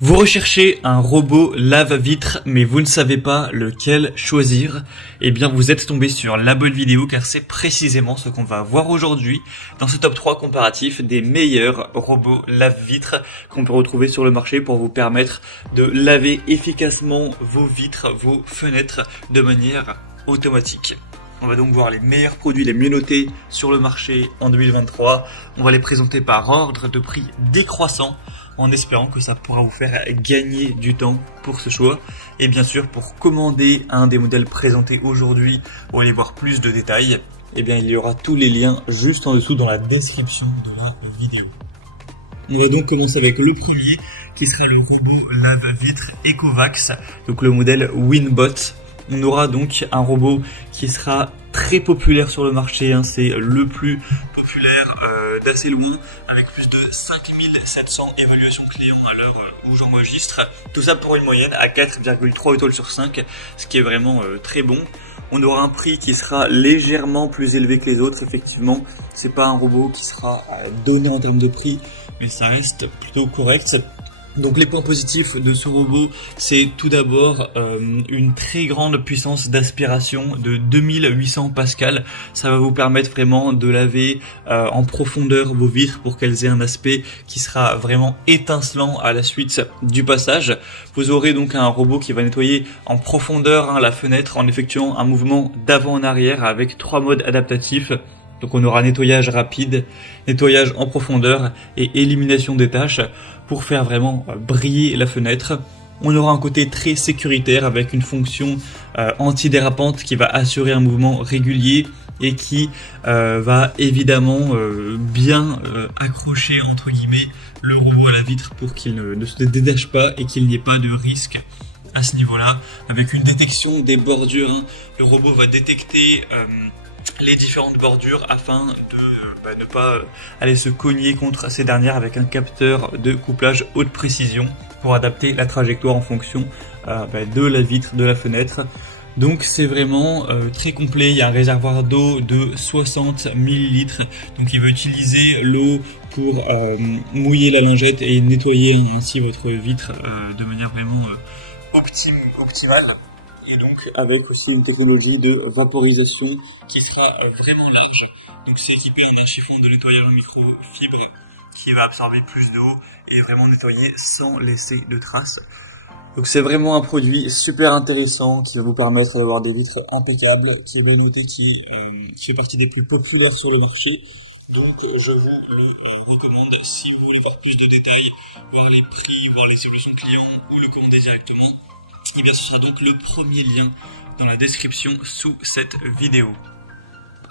Vous recherchez un robot lave-vitre, mais vous ne savez pas lequel choisir? Eh bien, vous êtes tombé sur la bonne vidéo, car c'est précisément ce qu'on va voir aujourd'hui dans ce top 3 comparatif des meilleurs robots lave-vitres qu'on peut retrouver sur le marché pour vous permettre de laver efficacement vos vitres, vos fenêtres de manière automatique. On va donc voir les meilleurs produits les mieux notés sur le marché en 2023. On va les présenter par ordre de prix décroissant, en espérant que ça pourra vous faire gagner du temps pour ce choix. Et bien sûr, pour commander un des modèles présentés aujourd'hui ou aller voir plus de détails, eh bien, il y aura tous les liens juste en dessous dans la description de la vidéo. On va donc commencer avec le premier, qui sera le robot lave-vitre Ecovacs, donc le modèle Winbot. On aura donc un robot qui sera très populaire sur le marché, c'est le plus populaire d'assez loin, avec plus de 5700 évaluations clients à l'heure où j'enregistre. Tout ça pour une moyenne à 4,3 étoiles sur 5, ce qui est vraiment très bon. On aura un prix qui sera légèrement plus élevé que les autres, effectivement. C'est pas un robot qui sera donné en termes de prix, mais ça reste plutôt correct. Donc les points positifs de ce robot, c'est tout d'abord une très grande puissance d'aspiration de 2800 pascal. Ça va vous permettre vraiment de laver en profondeur vos vitres pour qu'elles aient un aspect qui sera vraiment étincelant à la suite du passage. Vous aurez donc un robot qui va nettoyer en profondeur la fenêtre en effectuant un mouvement d'avant en arrière avec 3 modes adaptatifs. Donc on aura nettoyage rapide, nettoyage en profondeur et élimination des taches pour faire vraiment briller la fenêtre. On aura un côté très sécuritaire avec une fonction antidérapante qui va assurer un mouvement régulier et qui va évidemment bien accrocher entre guillemets le robot à la vitre pour qu'il ne se détache pas et qu'il n'y ait pas de risque à ce niveau-là. Avec une détection des bordures, le robot va détecter les différentes bordures afin de ne pas aller se cogner contre ces dernières avec un capteur de couplage haute précision pour adapter la trajectoire en fonction de la vitre, de la fenêtre. Donc c'est vraiment très complet. Il y a un réservoir d'eau de 60 ml, donc il va utiliser l'eau pour mouiller la lingette et nettoyer ainsi votre vitre de manière vraiment optimale. Et donc avec aussi une technologie de vaporisation qui sera vraiment large. Donc c'est équipé d'un chiffon de nettoyage en microfibre qui va absorber plus d'eau et vraiment nettoyer sans laisser de traces. Donc c'est vraiment un produit super intéressant qui va vous permettre d'avoir des vitres impeccables, qui est bien noté, qui fait partie des plus populaires sur le marché. Donc je vous le recommande si vous voulez voir plus de détails, voir les prix, voir les solutions clients ou le commander directement. Et bien ce sera donc le premier lien dans la description sous cette vidéo.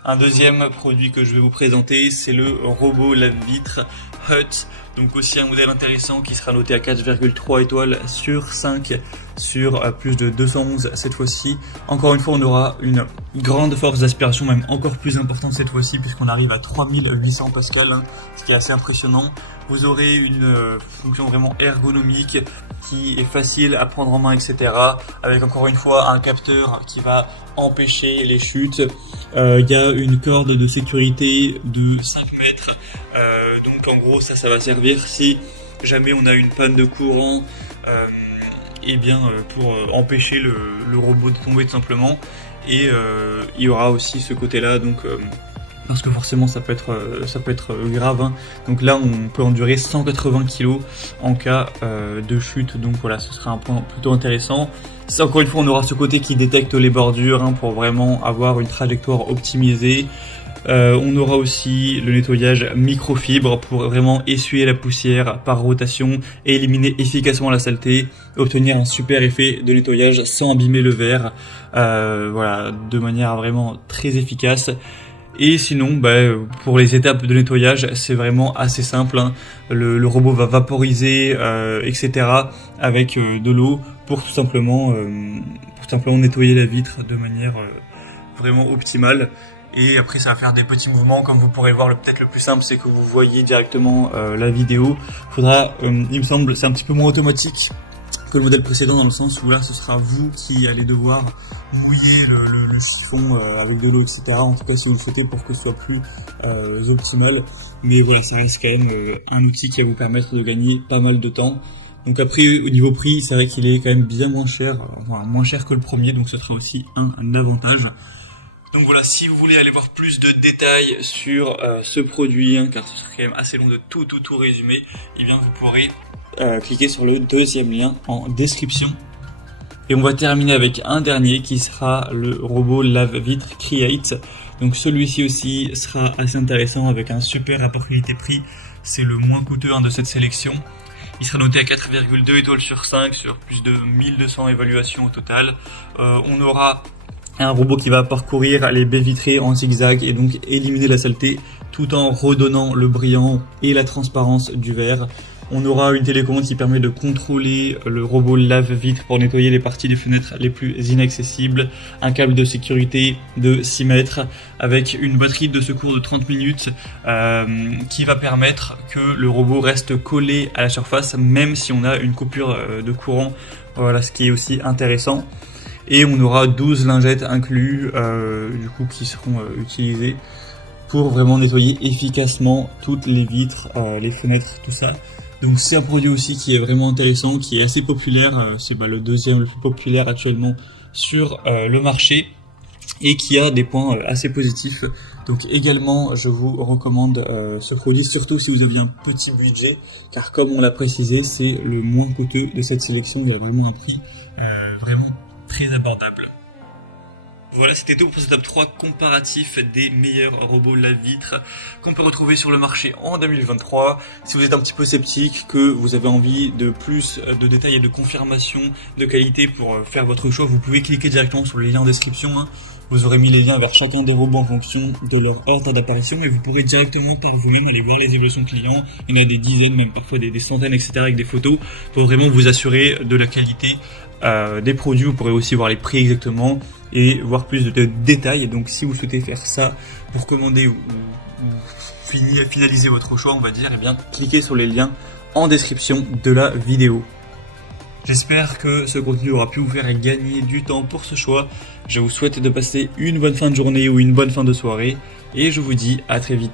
Un deuxième produit que je vais vous présenter, c'est le robot lave-vitre Hut. Donc aussi un modèle intéressant qui sera noté à 4,3 étoiles sur 5 sur plus de 211 cette fois-ci. Encore une fois, on aura une grande force d'aspiration, même encore plus importante cette fois-ci, puisqu'on arrive à 3800 pascal, ce qui est assez impressionnant. Vous aurez une fonction vraiment ergonomique qui est facile à prendre en main, etc. Avec encore une fois un capteur qui va empêcher les chutes. Il y a une corde de sécurité de 5 mètres. Donc en gros ça va servir si jamais on a une panne de courant pour empêcher le robot de tomber tout simplement. Et il y aura aussi ce côté là donc parce que forcément ça peut être grave. Donc là on peut endurer 180 kg en cas de chute, donc voilà, ce sera un point plutôt intéressant. Encore une fois on aura ce côté qui détecte les bordures pour vraiment avoir une trajectoire optimisée. On aura aussi le nettoyage microfibre pour vraiment essuyer la poussière par rotation et éliminer efficacement la saleté, obtenir un super effet de nettoyage sans abîmer le verre, voilà, de manière vraiment très efficace. Et sinon, pour les étapes de nettoyage, c'est vraiment assez simple. Le robot va vaporiser, etc. avec de l'eau pour tout simplement nettoyer la vitre de manière vraiment optimale. Et après ça va faire des petits mouvements, comme vous pourrez voir. Peut-être le plus simple c'est que vous voyez directement la vidéo. Faudra, il me semble, c'est un petit peu moins automatique que le modèle précédent, dans le sens où là ce sera vous qui allez devoir mouiller le chiffon avec de l'eau, etc. En tout cas si vous le souhaitez, pour que ce soit plus optimal. Mais voilà, ça reste quand même un outil qui va vous permettre de gagner pas mal de temps. Donc après, au niveau prix, c'est vrai qu'il est quand même bien moins cher, enfin moins cher que le premier, donc ce sera aussi un avantage. Donc voilà, si vous voulez aller voir plus de détails sur ce produit, car ce serait quand même assez long de tout résumer, et bien vous pourrez cliquer sur le deuxième lien en description. Et on va terminer avec un dernier qui sera le robot lave-vitre Create. Donc celui-ci aussi sera assez intéressant avec un super rapport qualité-prix. C'est le moins coûteux de cette sélection. Il sera noté à 4,2 étoiles sur 5 sur plus de 1200 évaluations au total. On aura un robot qui va parcourir les baies vitrées en zigzag et donc éliminer la saleté tout en redonnant le brillant et la transparence du verre. On aura une télécommande qui permet de contrôler le robot lave-vitre pour nettoyer les parties des fenêtres les plus inaccessibles. Un câble de sécurité de 6 mètres avec une batterie de secours de 30 minutes qui va permettre que le robot reste collé à la surface même si on a une coupure de courant. Voilà, ce qui est aussi intéressant. Et on aura 12 lingettes inclus du coup qui seront utilisées pour vraiment nettoyer efficacement toutes les vitres, les fenêtres, tout ça. Donc c'est un produit aussi qui est vraiment intéressant, qui est assez populaire, c'est le deuxième le plus populaire actuellement sur le marché et qui a des points assez positifs. Donc également je vous recommande ce produit, surtout si vous aviez un petit budget, car comme on l'a précisé, c'est le moins coûteux de cette sélection, il y a vraiment un prix vraiment très abordable. Voilà, c'était tout pour ce top 3 comparatif des meilleurs robots lave-vitre qu'on peut retrouver sur le marché en 2023. Si vous êtes un petit peu sceptique, que vous avez envie de plus de détails et de confirmation de qualité pour faire votre choix, vous pouvez cliquer directement sur le lien en description. Vous aurez mis les liens vers chacun des robots en fonction de leur ordre d'apparition et vous pourrez directement par vous-même aller voir les évolutions clients. Il y en a des dizaines, même parfois des centaines, etc. avec des photos pour vraiment vous assurer de la qualité des produits. Vous pourrez aussi voir les prix exactement et voir plus de détails. Donc si vous souhaitez faire ça pour commander ou finaliser votre choix, on va dire, et bien cliquez sur les liens en description de la vidéo. J'espère que ce contenu aura pu vous faire gagner du temps pour ce choix. Je vous souhaite de passer une bonne fin de journée ou une bonne fin de soirée et je vous dis à très vite.